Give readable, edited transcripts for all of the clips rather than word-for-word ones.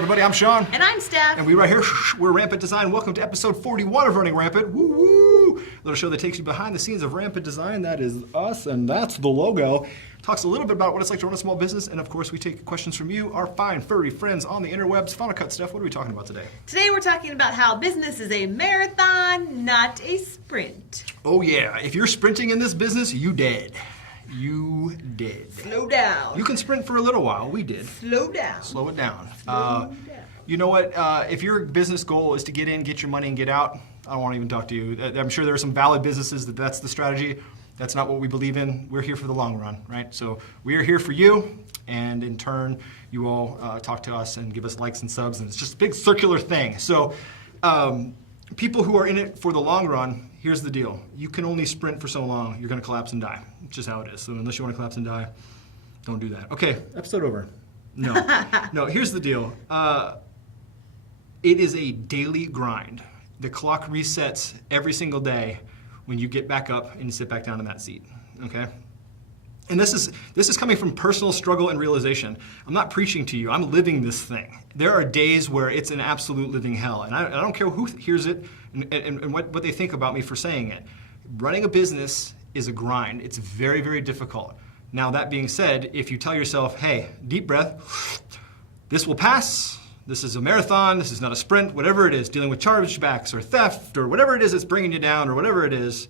everybody, I'm Sean. And I'm Steph. And we right here, we're Rampant Design. Welcome to episode 41 of Running Rampant. Woo woo! A little show that takes you behind the scenes of Rampant Design. That is us, and that's the logo. Talks a little bit about what it's like to run a small business, and of course we take questions from you, our fine furry friends on the interwebs. Final cut, Steph, what are we talking about today? Today we're talking about how business is a marathon, not a sprint. Oh yeah, if you're sprinting in this business, you dead. You did. Slow down. You can sprint for a little while. We did. Slow down. Slow it down. Slow down. You know what? If your business goal is to get in, get your money, and get out, I don't want to even talk to you. I'm sure there are some valid businesses that's the strategy. That's not what we believe in. We're here for the long run, right? So we are here for you, and in turn, you all talk to us and give us likes and subs, and it's just a big circular thing. So people who are in it for the long run, here's the deal. You can only sprint for so long. You're going to collapse and die. It's just how it is. So unless you want to collapse and die, don't do that. Okay, episode over. No. No, here's the deal. It is a daily grind. The clock resets every single day when you get back up and you sit back down in that seat, okay? And this is coming from personal struggle and realization. I'm not preaching to you. I'm living this thing. There are days where it's an absolute living hell, and I don't care who hears it and what they think about me for saying it. Running a business is a grind. It's very, very difficult. Now, that being said, if you tell yourself, hey, deep breath, this will pass. This is a marathon. This is not a sprint. Whatever it is, dealing with chargebacks or theft or whatever it is that's bringing you down or whatever it is,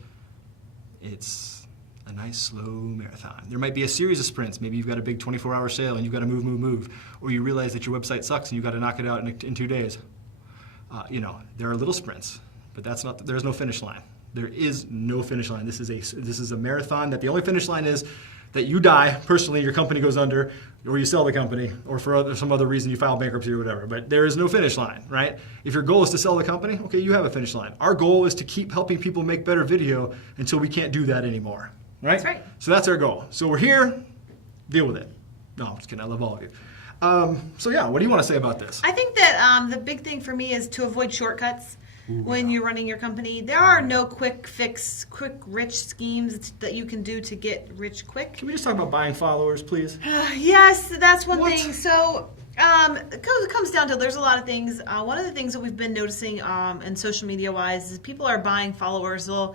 it's a nice, slow marathon. There might be a series of sprints. Maybe you've got a big 24-hour sale and you've got to move. Or you realize that your website sucks and you've got to knock it out in 2 days. There are little sprints, but there's no finish line. There is no finish line. This is a marathon that the only finish line is that you die personally, your company goes under, or you sell the company, or for some other reason you file bankruptcy or whatever. But there is no finish line, right? If your goal is to sell the company, okay, you have a finish line. Our goal is to keep helping people make better video until we can't do that anymore, right? That's right. So that's our goal. So we're here, deal with it. No, I'm just kidding, I love all of you. What do you want to say about this? I think that the big thing for me is to avoid shortcuts. When you're running your company, there are no quick fix, quick rich schemes that you can do to get rich quick. Can we just talk about buying followers, please? Yes, that's one thing. So it comes down to there's a lot of things. One of the things that we've been noticing and social media wise is people are buying followers. Well,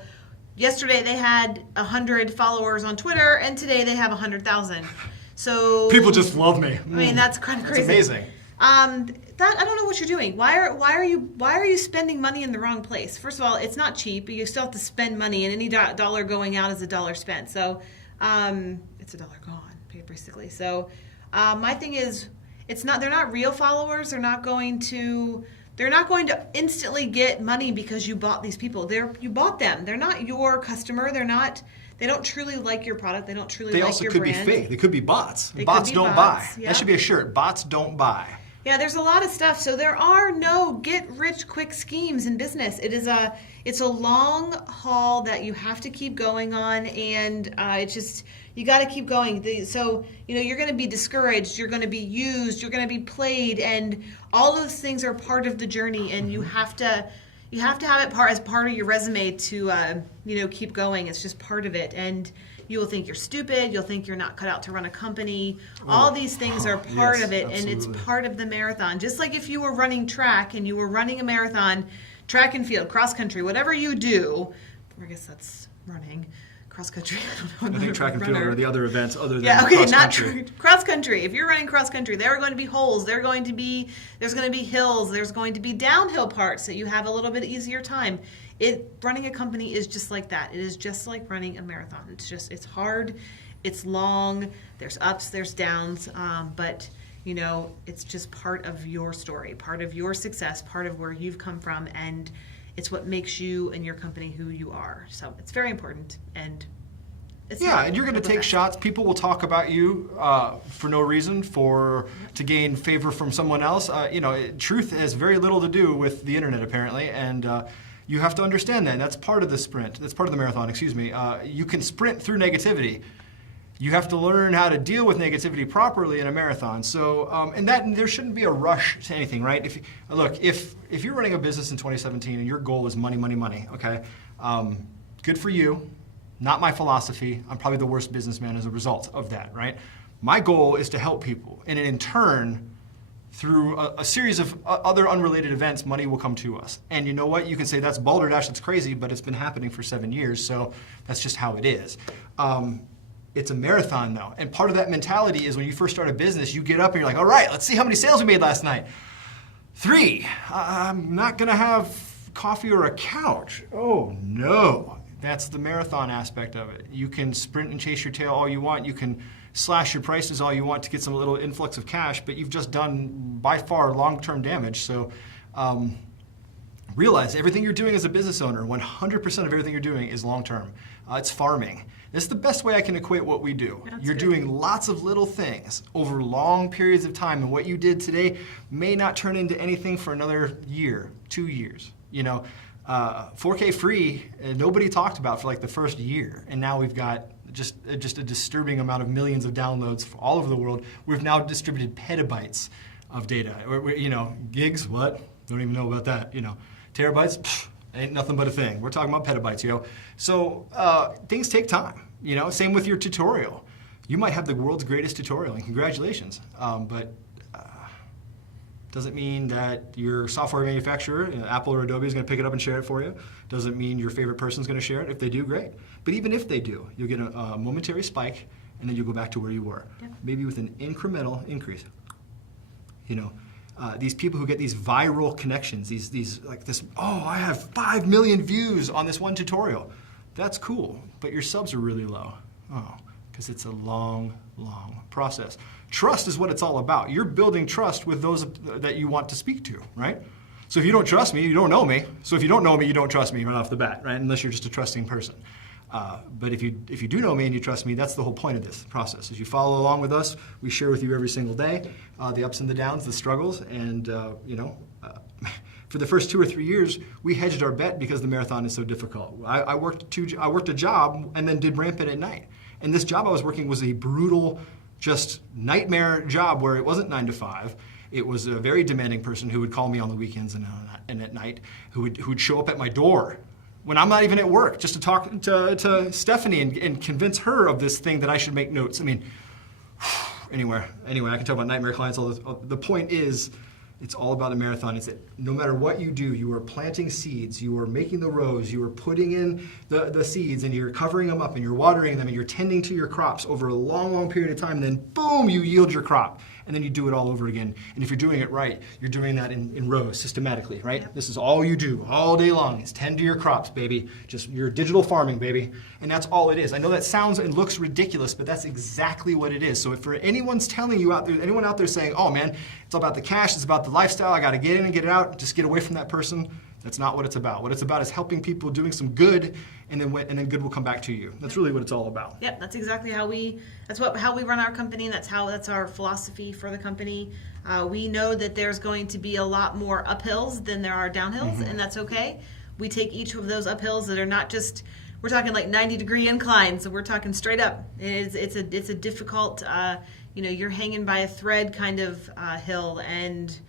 yesterday they had 100 followers on Twitter, and today they have 100,000. So people just love me. I mean, that's kind of crazy. It's amazing. I don't know what you're doing. Why are you spending money in the wrong place? First of all, it's not cheap. You still have to spend money, and any dollar going out is a dollar spent. So it's a dollar gone, basically. So my thing is, they're not real followers. They're not going to instantly get money because you bought these people. You bought them. They're not your customer. They don't truly like your product. They don't truly like your brand. They also could be fake. They could be bots. They bots could be don't bots, buy. yeah. That should be a shirt. Bots don't buy. Yeah, there's a lot of stuff. So there are no get-rich-quick schemes in business. It's a long haul that you have to keep going on, and you got to keep going. So you're going to be discouraged, you're going to be used, you're going to be played, and all those things are part of the journey, and you have to have it as part of your resume to keep going. It's just part of it, and you will think you're stupid. You'll think you're not cut out to run a company. All these things are part of it, absolutely. And it's part of the marathon. Just like if you were running track and you were running a marathon, track and field, cross country, whatever you do, I guess that's running. Cross country, I don't know. I think track and field are the other events other than cross country. Cross country. If you're running cross country, there are going to be holes. There's going to be hills. There's going to be downhill parts that you have a little bit easier time. Running a company is just like that. It is just like running a marathon. It's hard, it's long. There's ups, there's downs, but it's just part of your story, part of your success, part of where you've come from, and it's what makes you and your company who you are. So it's very important, and and you're going to take shots. People will talk about you for no reason, to gain favor from someone else. Truth has very little to do with the internet, apparently, and you have to understand that. That's part of the sprint. That's part of the marathon. Excuse me. You can sprint through negativity. You have to learn how to deal with negativity properly in a marathon. So, and there shouldn't be a rush to anything, right? If you're running a business in 2017 and your goal is money, money, money, okay, good for you. Not my philosophy. I'm probably the worst businessman as a result of that, right? My goal is to help people, and in turn, through a series of other unrelated events, money will come to us. And you know what? You can say that's balderdash, that's crazy, but it's been happening for 7 years, so that's just how it is. It's a marathon, though. And part of that mentality is when you first start a business, you get up and you're like, all right, let's see how many sales we made last night. 3. I'm not going to have coffee or a couch. Oh, no. That's the marathon aspect of it. You can sprint and chase your tail all you want. You can slash your prices all you want to get some little influx of cash, but you've just done, by far, long-term damage. So realize everything you're doing as a business owner, 100% of everything you're doing is long-term. It's farming. This is the best way I can equate what we do. You're doing lots of little things over long periods of time, and what you did today may not turn into anything for another year, 2 years. 4K free, nobody talked about for like the first year, and now we've got just a disturbing amount of millions of downloads all over the world. We've now distributed petabytes of data. Gigs, what? Don't even know about that. Terabytes, pfft, ain't nothing but a thing. We're talking about petabytes, So things take time. Same with your tutorial. You might have the world's greatest tutorial, and congratulations. But doesn't mean that your software manufacturer, Apple or Adobe, is going to pick it up and share it for you. Doesn't mean your favorite person is going to share it. If they do, great. But even if they do, you'll get a momentary spike, and then you'll go back to where you were. Yeah. Maybe with an incremental increase. These people who get these viral connections, these like this, I have 5 million views on this one tutorial. That's cool, but your subs are really low. Because it's a long, long process. Trust is what it's all about. You're building trust with those that you want to speak to, right? So if you don't trust me, you don't know me. So if you don't know me, you don't trust me right off the bat, right? Unless you're just a trusting person. But if you do know me and you trust me, that's the whole point of this process. As you follow along with us, we share with you every single day the ups and the downs, the struggles, and for the first 2 or 3 years, we hedged our bet because the marathon is so difficult. I worked a job and then did Rampant at night. And this job I was working was a brutal, just nightmare job where it wasn't 9 to 5. It was a very demanding person who would call me on the weekends and at night, who would show up at my door when I'm not even at work, just to talk to Stephanie and convince her of this thing that I should make notes. Anyway, I can talk about nightmare clients. The point is, it's all about a marathon. It's that no matter what you do, you are planting seeds, you are making the rows, you are putting in the seeds, and you're covering them up, and you're watering them, and you're tending to your crops over a long, long period of time, and then boom, you yield your crop. And then you do it all over again. And if you're doing it right, you're doing that in rows, systematically, right? Yep. This is all you do all day long is tend to your crops, baby. Just your digital farming, baby. And that's all it is. I know that sounds and looks ridiculous, but that's exactly what it is. So if for anyone's telling you out there, anyone out there saying, oh man, it's all about the cash, it's about the lifestyle, I gotta get in and get it out, just get away from that person. That's not what it's about. What it's about is helping people, doing some good, and then good will come back to you. That's really what it's all about. Yep, that's exactly how we run our company. That's our philosophy for the company. We know that there's going to be a lot more uphills than there are downhills, and that's okay. We take each of those uphills that are not just, we're talking like 90-degree inclines, so we're talking straight up. It's a difficult, you're hanging by a thread kind of hill, and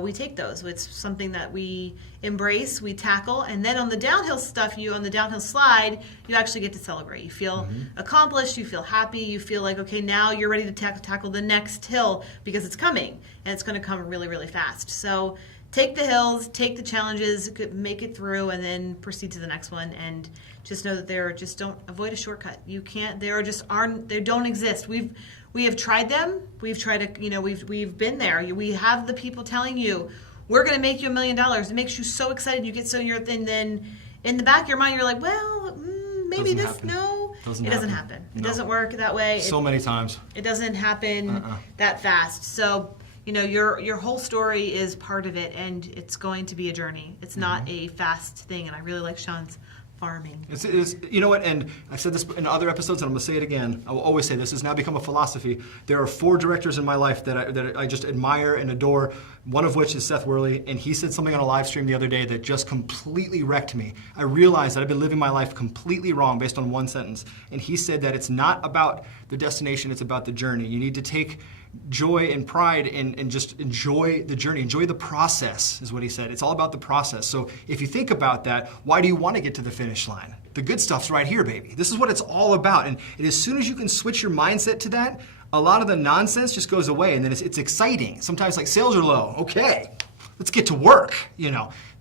we take those. It's something that we embrace, we tackle, and then on the downhill stuff, on the downhill slide, you actually get to celebrate. You feel accomplished, you feel happy, you feel like, okay, now you're ready to tackle the next hill because it's coming, and it's going to come really, really fast. So take the hills, take the challenges, make it through, and then proceed to the next one, and just know that don't avoid a shortcut. You can't, they don't exist. We have tried them. We've tried to, we've been there. We have the people telling you, we're going to make you $1 million. It makes you so excited. You get so and then in the back of your mind, you're like, well, maybe Doesn't happen. It doesn't happen. No. It doesn't work that way. So many times. It doesn't happen that fast. So, your whole story is part of it, and it's going to be a journey. It's not a fast thing, and I really like Sean's farming. It's you know what, and I've said this in other episodes, and I'm going to say it again. I will always say this has now become a philosophy. There are 4 directors in my life that I just admire and adore, one of which is Seth Worley, and he said something on a live stream the other day that just completely wrecked me. I realized that I've been living my life completely wrong based on one sentence, and he said that it's not about the destination, it's about the journey. You need to take joy and pride and just enjoy the journey, enjoy the process is what he said. It's all about the process. So if you think about that, why do you want to get to the finish line? The good stuff's right here, baby. This is what it's all about. And as soon as you can switch your mindset to that, a lot of the nonsense just goes away, and then it's exciting. Sometimes like sales are low. Okay, let's get to work.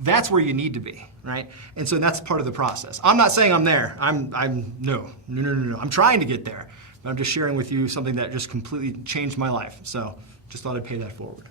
That's where you need to be, right? And so that's part of the process. I'm not saying I'm there. No. I'm trying to get there. But I'm just sharing with you something that just completely changed my life. So just thought I'd pay that forward.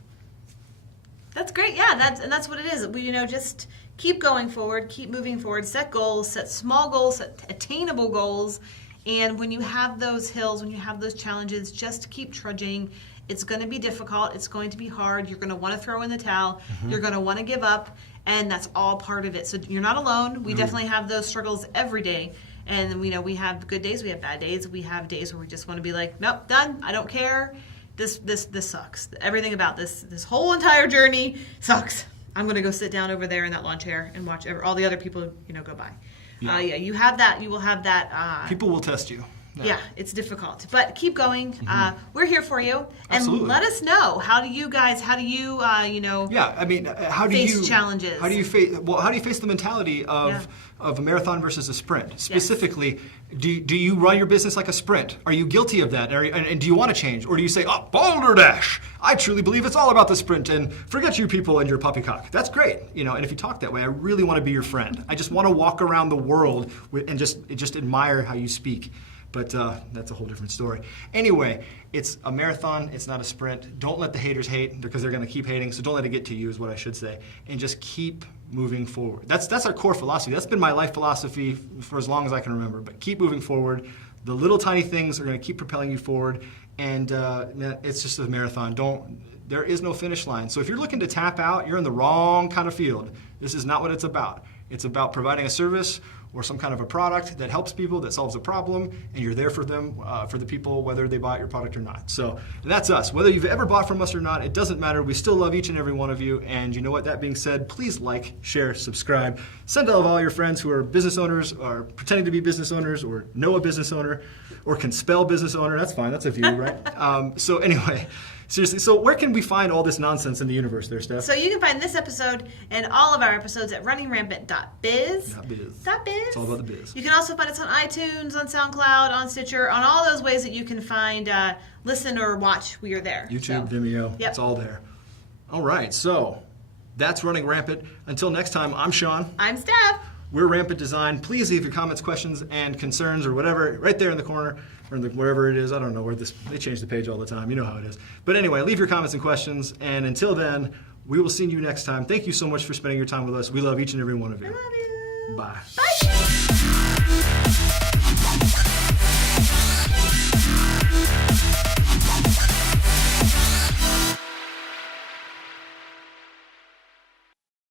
That's great. Yeah, that's what it is. Just keep going forward, keep moving forward, set goals, set small goals, set attainable goals. And when you have those hills, when you have those challenges, just keep trudging. It's going to be difficult. It's going to be hard. You're going to want to throw in the towel. Mm-hmm. You're going to want to give up. And that's all part of it. So you're not alone. We definitely have those struggles every day. And we have good days. We have bad days. We have days where we just want to be like, nope, done. I don't care. This sucks. Everything about this whole entire journey sucks. I'm going to go sit down over there in that lawn chair and watch all the other people, go by. Yeah. You have that. You will have that. People will test you. Yeah, it's difficult, but keep going. Mm-hmm. We're here for you, and Absolutely. Let us know how do you face challenges? How do you face the mentality of a marathon versus a sprint? Specifically, yes. do you run your business like a sprint? Are you guilty of that? And do you want to change, or do you say, Boulder Dash? I truly believe it's all about the sprint, and forget you people and your poppycock. That's great, And if you talk that way, I really want to be your friend. I just want to walk around the world and just admire how you speak. But that's a whole different story. Anyway, it's a marathon. It's not a sprint. Don't let the haters hate because they're going to keep hating. So don't let it get to you is what I should say. And just keep moving forward. That's our core philosophy. That's been my life philosophy for as long as I can remember. But keep moving forward. The little tiny things are going to keep propelling you forward. And it's just a marathon. There is no finish line. So if you're looking to tap out, you're in the wrong kind of field. This is not what it's about. It's about providing a service or some kind of a product that helps people, that solves a problem, and you're there for them, for the people, whether they buy your product or not. So that's us. Whether you've ever bought from us or not, it doesn't matter. We still love each and every one of you. And you know what? That being said, please like, share, subscribe. Send to all your friends who are business owners, or pretending to be business owners, or know a business owner, or can spell business owner. That's fine. That's a view, right? So anyway. Seriously, so where can we find all this nonsense in the universe there, Steph? So you can find this episode and all of our episodes at runningrampant.biz. Biz. It's all about the biz. You can also find us on iTunes, on SoundCloud, on Stitcher, on all those ways that you can find, listen, or watch. We are there. YouTube, Vimeo, It's all there. All right, so that's Running Rampant. Until next time, I'm Sean. I'm Steph. We're Rampant Design. Please leave your comments, questions, and concerns, or whatever, right there in the corner, or wherever it is. I don't know where they change the page all the time. You know how it is. But anyway, leave your comments and questions. And until then, we will see you next time. Thank you so much for spending your time with us. We love each and every one of you. I love you. Bye. Bye.